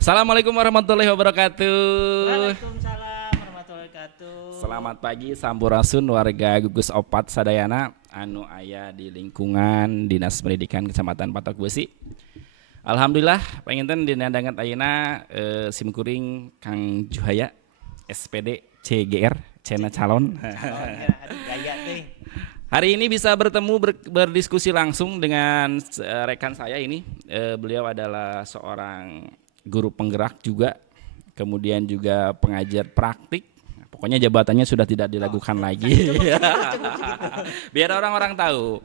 Assalamualaikum warahmatullahi wabarakatuh. Waalaikumsalam warahmatullahi wabarakatuh. Selamat pagi sampurasun warga Gugus Opat Sadayana anu aya di lingkungan Dinas Pendidikan Kecamatan Patok Besi. Alhamdulillah panginten dina dangat ayeuna simkuring Kang Juhaya SPD CGR Cena calon. Aduh gaya deh. Hari ini bisa bertemu berdiskusi langsung dengan rekan saya ini. Beliau adalah seorang guru penggerak juga, kemudian juga pengajar praktik. Pokoknya jabatannya sudah tidak diragukan lagi. Biar orang-orang tahu.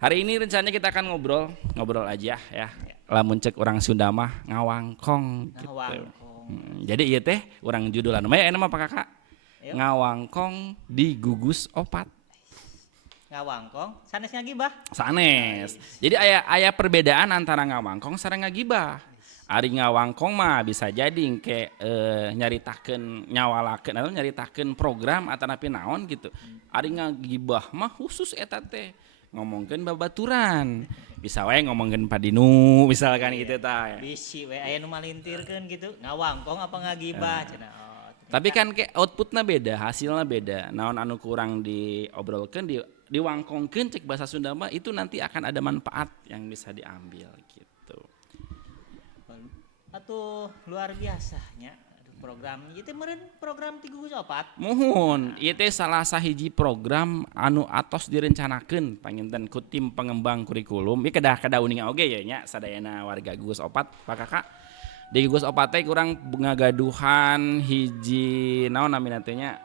Hari ini rencananya kita akan ngobrol aja ya. Lamun cek orang Sunda mah ngawangkong gitu. Jadi ieu teh urang judulan. Maya enak mah Pak Kakak. Ngawangkong di Gugus Opat. Ngawangkong, sanes ngagibah. Sanes. Jadi aya perbedaan antara ngawangkong sareng ngagibah. Ari ngawangkong mah bisa jadi engke nyaritakeun nyawalakeun atau nyaritakeun program atanapi naon gitu. Ari ngagibah mah khusus eta teh ngomongkeun babaturan. Bisa wae ngomongkeun padinu misalkan gitu tah. Bisi we aya nu malintirkeun gitu. Ngawangkong apa ngagibah cenah. Tapi kan ke outputnya beda, hasilnya beda. Naon anu kurang diobrolkeun diwangkongkeun cek bahasa Sunda mah itu nanti akan ada manfaat yang bisa diambil gitu. Atuh luar biasanya program ieu teh meureun program ti Gugus Opat. Muhun, ieu teh salah sahiji program anu atos direncanakeun panginten ku tim pengembang kurikulum. Ieu kedah uningan oge ya nya sadayana warga Gugus Opat, Pak Kakak. Di Gugus Opat teh kurang ngagaduhan hiji naon namina teh nya?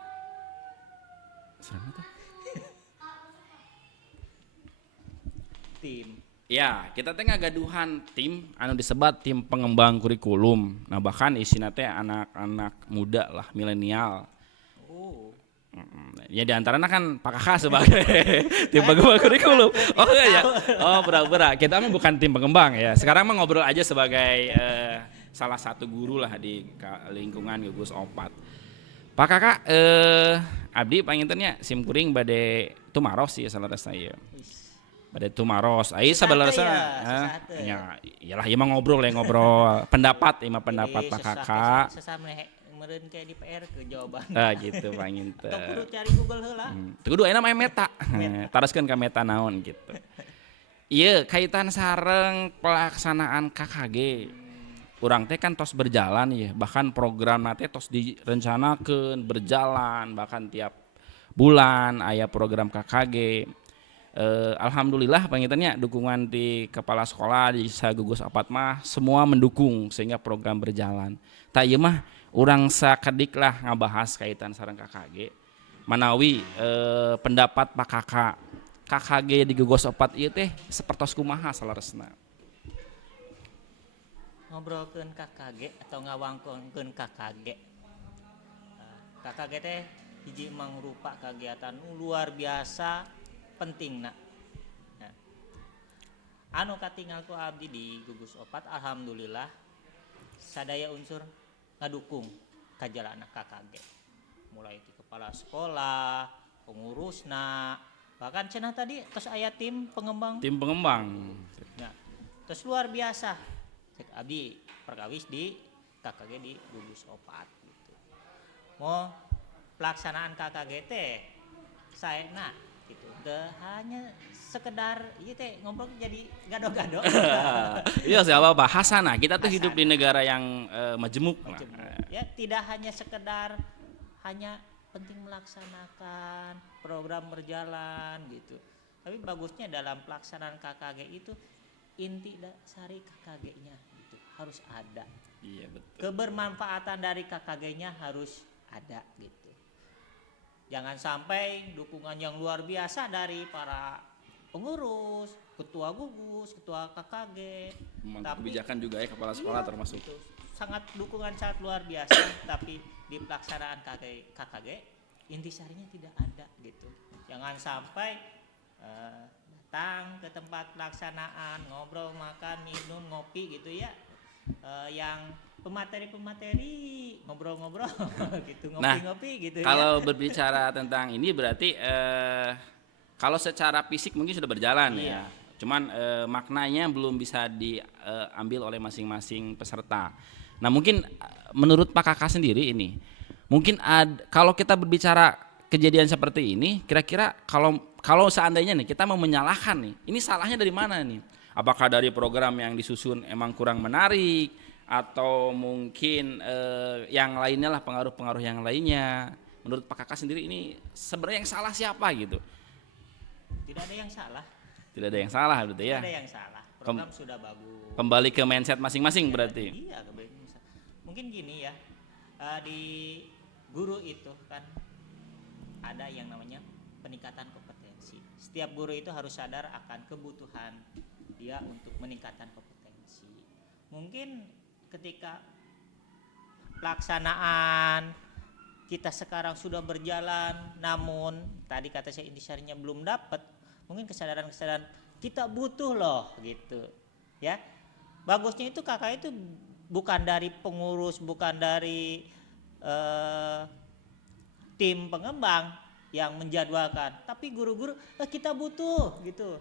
Tim. Ya, kita teh ngagaduhan tim anu disebat tim pengembang kurikulum. Nah, bahkan isina teh anak-anak muda lah, milenial. Oh. Ya di antaranya kan Pak Kakak sebagai tim pengembang kurikulum. Oh enggak ya? Oh, pura-pura. Kita mah bukan tim pengembang ya. Sekarang mah ngobrol aja sebagai salah satu guru lah di lingkungan Gugus Opat. Pak Kakak abdi pangintennya simkuring bade tumaros ya salah saya. Pada tumaros, ai sabalarsa ya, iyalah ieu mah ngobrol pendapat Pak Kakak. Sesame meureun kayak di PR ke jawaban. Gitu panginten. Teu kudu cari Google heula. Teu kudu ayeuna mah meta. Taraskeun ka meta naon gitu. Ieu kaitan sareng pelaksanaan KKG. Urang teh kan tos berjalan ya, bahkan program teh tos direncanakeun berjalan bahkan tiap bulan aya program KKG. Alhamdulillah pangintennya dukungan di kepala sekolah di Gugus Opat mah semua mendukung sehingga program berjalan. Tah ieu mah urang sakedik lah ngabahas kaitan sareng KKG. Manawi pendapat Pak Kakak KKG di Gugus Opat ieu teh sapertos kumaha salaresna? Ngobrolkeun KKG atau ngawangkongkeun KKG. KKG teh hiji mangrupa kegiatan luar biasa penting nak. Nah, anu katingal ku abdi di Gugus Opat alhamdulillah sadaya unsur ngadukung kajalana KKG. Mulai di kepala sekolah, pengurusna, bahkan cenah tadi terus aya tim pengembang. Tim pengembang. Nah, terus luar biasa. Cek abdi perkawis di KKG di Gugus Opat gitu. Mau pelaksanaan KKG teh saena gitu. Teu hanya sekedar ieu teh ngobrol jadi gado-gado. Iya siapa bahasana kita tuh hidup di negara yang majemuk lah. Ya tidak hanya sekedar hanya penting melaksanakan program berjalan gitu. Tapi bagusnya dalam pelaksanaan KKG itu inti dasari KKG-nya gitu harus ada. Iya betul. Kebermanfaatan dari KKG-nya harus ada gitu. Jangan sampai dukungan yang luar biasa dari para pengurus, ketua gugus, ketua KKG, tapi kebijakan juga ya kepala sekolah termasuk. Itu sangat dukungan sangat luar biasa, tapi di pelaksanaan KKG intisarinya tidak ada gitu. Jangan sampai datang ke tempat pelaksanaan, ngobrol, makan, minum, ngopi gitu ya, yang pemateri ngobrol-ngobrol gitu, ngopi-ngopi gitu. Kalau berbicara tentang ini berarti kalau secara fisik mungkin sudah berjalan ya. Cuman maknanya belum bisa diambil oleh masing-masing peserta. Nah mungkin menurut Pak Kakak sendiri ini, mungkin kalau kita berbicara kejadian seperti ini, kira-kira kalau seandainya nih kita mau menyalahkan nih, ini salahnya dari mana nih? Apakah dari program yang disusun emang kurang menarik, atau mungkin yang lainnya lah, pengaruh-pengaruh yang lainnya? Menurut Pak Kakak sendiri ini sebenarnya yang salah siapa gitu? Tidak ada yang salah. Tidak ada yang salah berarti ya? Tidak ada yang salah. Program sudah bagus. Kembali ke mindset masing-masing berarti. Iya, mungkin gini ya, di guru itu kan ada yang namanya peningkatan kompetensi. Setiap guru itu harus sadar akan kebutuhan dia untuk meningkatkan kompetensi. Mungkin ketika pelaksanaan kita sekarang sudah berjalan, namun tadi kata saya intisarinya belum dapat, mungkin kesadaran kita butuh loh gitu ya. Bagusnya itu kakak itu bukan dari pengurus, bukan dari tim pengembang yang menjadwalkan, tapi guru-guru kita butuh gitu.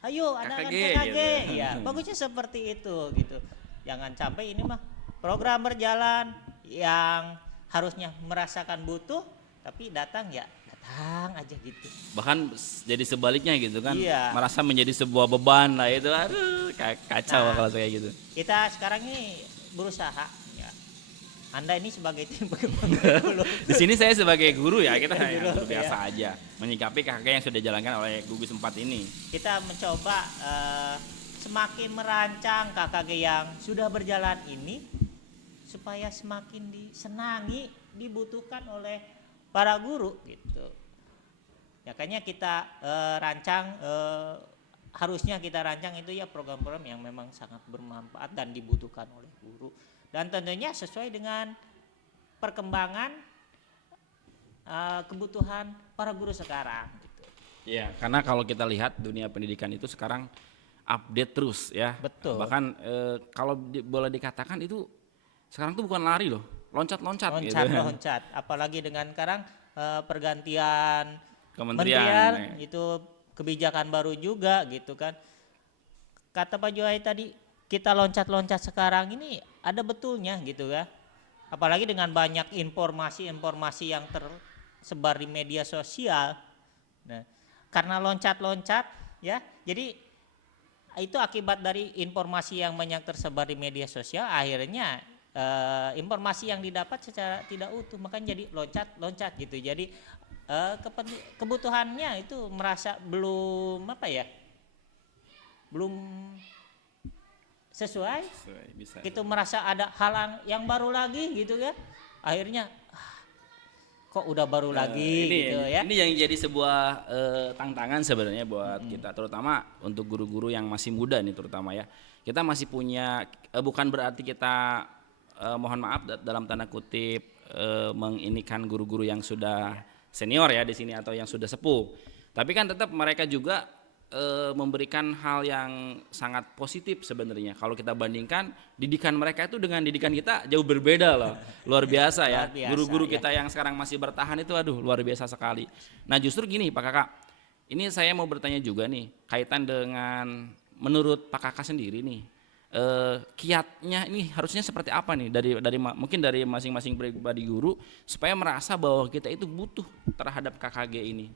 Ayo adakan KKG gitu. Ya, bagusnya seperti itu gitu. Jangan sampai ini mah program berjalan yang harusnya merasakan butuh tapi datang aja gitu. Bahkan jadi sebaliknya gitu kan, merasa menjadi sebuah beban lah itu, aduh kacau kalau kayak gitu. Kita sekarang ini berusaha ya. Anda ini sebagai tim pengembang dulu. Di sini saya sebagai guru ya, kita hanya biasa aja menyikapi KKG yang sudah dijalankan oleh gugus 4 ini. Kita mencoba semakin merancang KKG yang sudah berjalan ini supaya semakin disenangi, dibutuhkan oleh para guru gitu. Ya kayaknya kita rancang, harusnya kita rancang itu ya program-program yang memang sangat bermanfaat dan dibutuhkan oleh guru, dan tentunya sesuai dengan perkembangan kebutuhan para guru sekarang gitu. Iya, karena kalau kita lihat dunia pendidikan itu sekarang update terus ya. Betul. Bahkan kalau boleh dikatakan itu sekarang tuh bukan lari loh, loncat gitu. Loncat, apalagi dengan sekarang pergantian kementerian itu kebijakan baru juga gitu kan. Kata Pak Joai tadi, kita loncat-loncat sekarang ini ada betulnya gitu ya. Apalagi dengan banyak informasi yang tersebar di media sosial. Nah, karena loncat-loncat ya, jadi itu akibat dari informasi yang banyak tersebar di media sosial, akhirnya informasi yang didapat secara tidak utuh, makanya jadi loncat gitu. Jadi kebutuhannya itu merasa belum belum sesuai bisa. Gitu, merasa ada hal yang baru lagi gitu ya, akhirnya kok udah baru lagi ini, gitu ya. Ini yang jadi sebuah tantangan sebenarnya buat kita, terutama untuk guru-guru yang masih muda nih terutama ya. Kita masih punya, bukan berarti kita mohon maaf dalam tanda kutip menginikan guru-guru yang sudah senior ya di sini atau yang sudah sepuh. Tapi kan tetap mereka juga memberikan hal yang sangat positif sebenarnya. Kalau kita bandingkan didikan mereka itu dengan didikan kita jauh berbeda loh. Luar biasa ya. Guru-guru kita yang sekarang masih bertahan itu luar biasa sekali. Nah, justru gini Pak Kakak. Ini saya mau bertanya juga nih kaitan dengan menurut Pak Kakak sendiri nih. Kiatnya ini harusnya seperti apa nih dari mungkin dari masing-masing pribadi guru supaya merasa bahwa kita itu butuh terhadap KKG ini,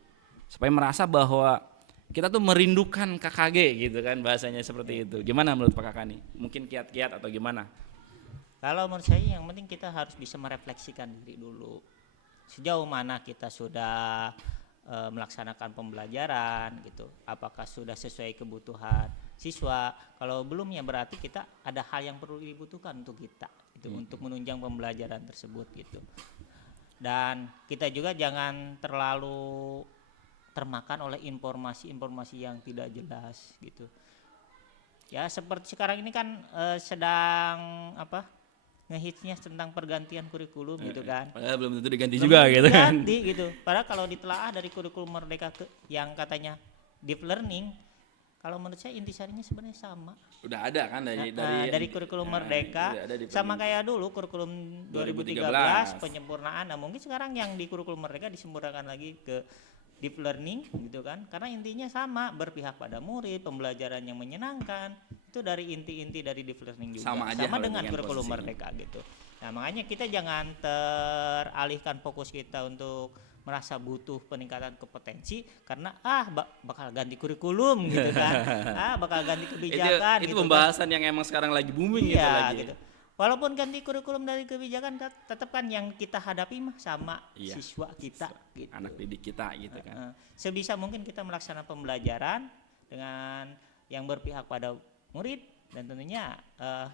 supaya merasa bahwa kita tuh merindukan KKG gitu kan, bahasanya seperti itu. Gimana menurut Pak Kakak nih? Mungkin kiat-kiat atau gimana? Kalau menurut saya yang penting kita harus bisa merefleksikan diri dulu, sejauh mana kita sudah melaksanakan pembelajaran gitu, apakah sudah sesuai kebutuhan siswa. Kalau belum ya berarti kita ada hal yang perlu dibutuhkan untuk kita itu untuk menunjang pembelajaran tersebut gitu. Dan kita juga jangan terlalu termakan oleh informasi-informasi yang tidak jelas gitu ya. Seperti sekarang ini kan sedang ngehitsnya tentang pergantian kurikulum gitu kan. Padahal belum tentu diganti juga gitu kan. Gitu. Padahal kalau ditelaah dari kurikulum Merdeka yang katanya deep learning, kalau menurut saya intisarinya sebenarnya sama. Udah ada kan dari kurikulum Merdeka, sama kayak dulu kurikulum 2013 penyempurnaan. Nah, mungkin sekarang yang di kurikulum Merdeka disempurnakan lagi ke deep learning gitu kan. Karena intinya sama, berpihak pada murid, pembelajaran yang menyenangkan. Itu itu dari inti-inti dari deep learning juga. Sama aja dengan kurikulum posisinya. Merdeka gitu. Nah makanya kita jangan teralihkan fokus kita untuk merasa butuh peningkatan kompetensi karena bakal ganti kurikulum gitu kan, bakal ganti kebijakan. Itu gitu pembahasan yang emang sekarang lagi booming gitu iya, lagi. gitu. Walaupun ganti kurikulum dari kebijakan, tetap kan yang kita hadapi mah sama siswa kita, gitu. Anak didik kita gitu kan. Sebisa mungkin kita melaksanakan pembelajaran dengan yang berpihak pada murid dan tentunya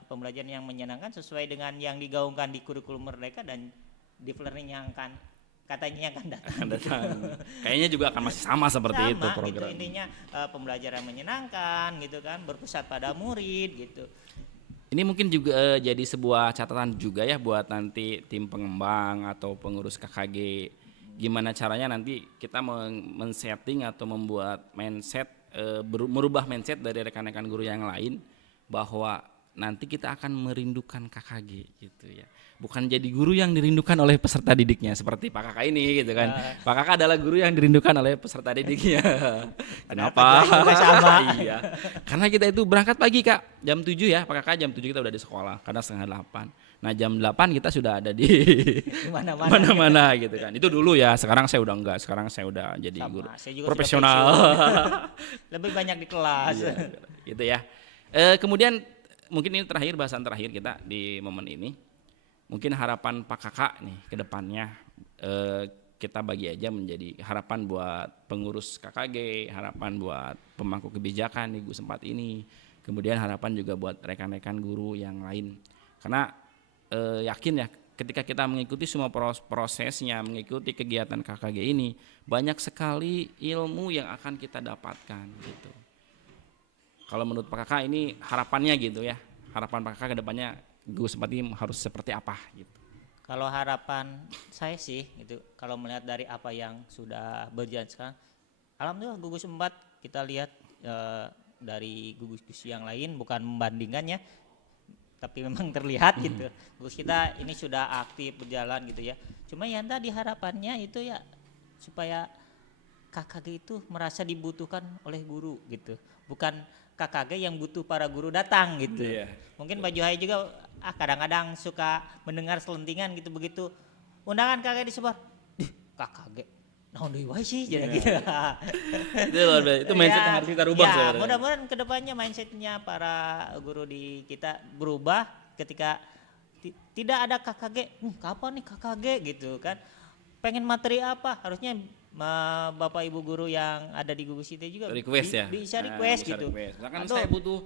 pembelajaran yang menyenangkan sesuai dengan yang digaungkan di kurikulum Merdeka dan deep learning yang katanya akan datang. Kayaknya juga akan masih sama seperti itu gitu, program. intinya pembelajaran menyenangkan gitu kan, berpusat pada murid gitu. Ini mungkin juga jadi sebuah catatan juga ya buat nanti tim pengembang atau pengurus KKG. Gimana caranya nanti kita men-setting atau membuat mindset, merubah mindset dari rekan-rekan guru yang lain bahwa nanti kita akan merindukan KKG gitu ya. Bukan jadi guru yang dirindukan oleh peserta didiknya seperti Pak Kakak ini gitu kan. Pak Kakak adalah guru yang dirindukan oleh peserta didiknya. Kenapa? Sama. Iya. Karena kita itu berangkat pagi Kak, jam 7 ya. Pak Kakak jam 7 kita udah di sekolah, kadang setengah 8. Nah jam 8 kita sudah ada di mana-mana gitu kan. Itu dulu ya, sekarang saya udah enggak. Sekarang saya udah jadi guru profesional. Lebih banyak di kelas. Iya, gitu ya. Kemudian mungkin ini terakhir, bahasan terakhir kita di momen ini. Mungkin harapan Pak Kakak nih ke depannya, kita bagi aja menjadi harapan buat pengurus KKG, harapan buat pemangku kebijakan di Gus 4 ini, kemudian harapan juga buat rekan-rekan guru yang lain. Karena yakin ya ketika kita mengikuti semua prosesnya, mengikuti kegiatan KKG ini, banyak sekali ilmu yang akan kita dapatkan gitu. Kalau menurut Pak Kakak ini harapannya gitu ya, harapan Pak Kakak ke depannya Gus 4 ini harus seperti apa gitu? Kalau harapan saya sih gitu, kalau melihat dari apa yang sudah berjalan sekarang, alhamdulillah Gugus 4 kita lihat dari gugus-gugus yang lain, bukan membandingkannya, tapi memang terlihat gitu. Gugus kita ini sudah aktif berjalan gitu ya. Cuma yang tadi harapannya itu ya supaya KKG itu merasa dibutuhkan oleh guru gitu, bukan KKG yang butuh para guru datang gitu. Mungkin Pak Juhai juga kadang-kadang suka mendengar selentingan gitu, begitu undangan KKG disebar, KKG naon deui wae sih jadi gitu. Itu mindset yang harus kita rubah sebenarnya. Mudah-mudahan kedepannya mindsetnya para guru di kita berubah ketika tidak ada KKG, kapan nih KKG gitu kan, pengen materi apa, harusnya Bapak Ibu guru yang ada di Gugus IT juga request ya? Bisa request gitu. Misalkan saya butuh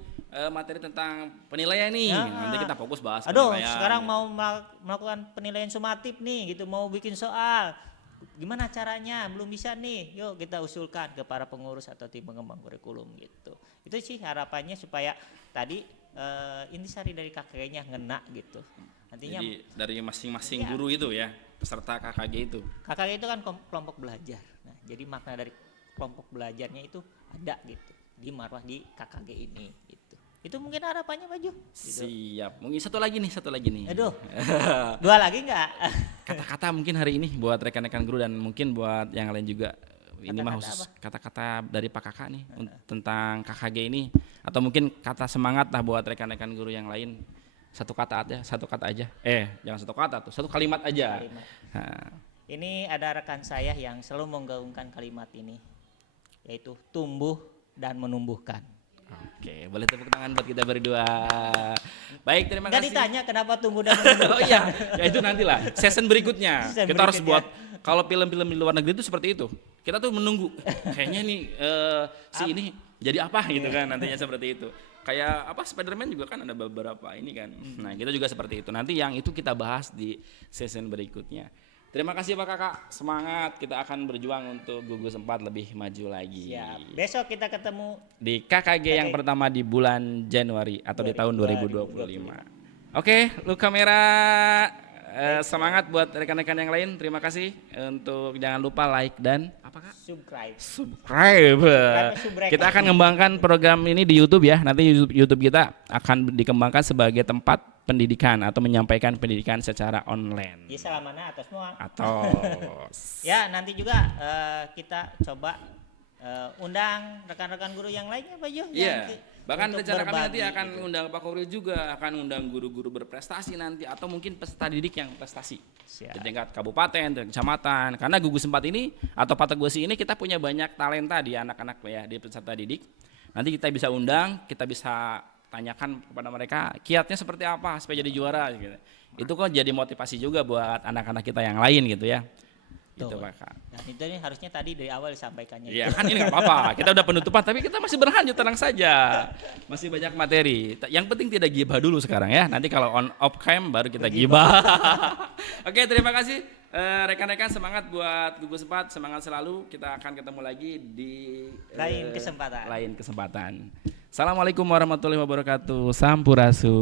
materi tentang penilaian nih, nanti kita fokus bahas penilaian. Sekarang mau melakukan penilaian sumatif nih gitu, mau bikin soal, gimana caranya, belum bisa nih, yuk kita usulkan ke para pengurus atau tim pengembang kurikulum gitu. Itu sih harapannya supaya tadi intisari dari KKG-nya ngena gitu. Nantinya jadi dari masing-masing guru itu ya, peserta KKG itu. KKG itu kan kelompok belajar. Nah, jadi makna dari kelompok belajarnya itu ada gitu di marwah di KKG ini gitu. Itu mungkin harapannya Pak Ju. Gitu. Siap. Mungkin satu lagi nih. Aduh. Dua lagi enggak? Kata-kata mungkin hari ini buat rekan-rekan guru dan mungkin buat yang lain juga. Ini mah khusus kata-kata dari Pak Kakak nih tentang KKG ini, atau mungkin kata semangat lah buat rekan-rekan guru yang lain. Satu kata aja. Jangan satu kata tuh, satu kalimat aja. Ini ada rekan saya yang selalu menggaungkan kalimat ini, yaitu tumbuh dan menumbuhkan. Oke, boleh tepuk tangan buat kita berdua. Baik, terima kasih. Gak ditanya kenapa tumbuh dan menumbuhkan. Oh iya, ya itu nantilah season berikutnya. Kita harus buat, kalau film-film di luar negeri itu seperti itu. Kita tuh menunggu, kayaknya nih ini jadi apa gitu kan, nantinya seperti itu. Kayak Spider-Man juga kan ada beberapa ini kan. Nah, kita juga seperti itu. Nanti yang itu kita bahas di season berikutnya. Terima kasih Pak Kakak, semangat, kita akan berjuang untuk Gugus 4 lebih maju lagi. Siap. Besok kita ketemu di KKG yang pertama di bulan Januari atau di tahun 2025. Oke, lu kamera, semangat buat rekan-rekan yang lain. Terima kasih. Untuk jangan lupa like dan subscribe. Kita akan mengembangkan program ini di YouTube ya. Nanti YouTube kita akan dikembangkan sebagai tempat pendidikan atau menyampaikan pendidikan secara online. Ya salamana atas semua. Atau ya nanti juga kita coba undang rekan-rekan guru yang lainnya Pak Jo. Iya. Bahkan untuk rencana kami nanti berbagi akan gitu. undang Pak Korwil juga, akan undang guru-guru berprestasi nanti atau mungkin peserta didik yang prestasi Siap. di tingkat kabupaten, tingkat kecamatan. Karena Gugus 4 ini atau Pateguasi ini kita punya banyak talenta di anak-anak ya di peserta didik. Nanti kita bisa undang, kita bisa tanyakan kepada mereka kiatnya seperti apa supaya jadi juara gitu. Itu kok jadi motivasi juga buat anak-anak kita yang lain gitu ya. Gitu Betul. Pak. Kak. Dan itu nih harusnya tadi dari awal disampaikannya. Iya kan ini nggak apa-apa. Kita udah penutupan tapi kita masih berlanjut, tenang saja. Masih banyak materi. Yang penting tidak gibah dulu sekarang ya. Nanti kalau on off cam baru kita gibah. Oke, terima kasih rekan-rekan, semangat buat Gugus 4, semangat selalu. Kita akan ketemu lagi di lain kesempatan. Assalamualaikum warahmatullahi wabarakatuh. Sampurasun.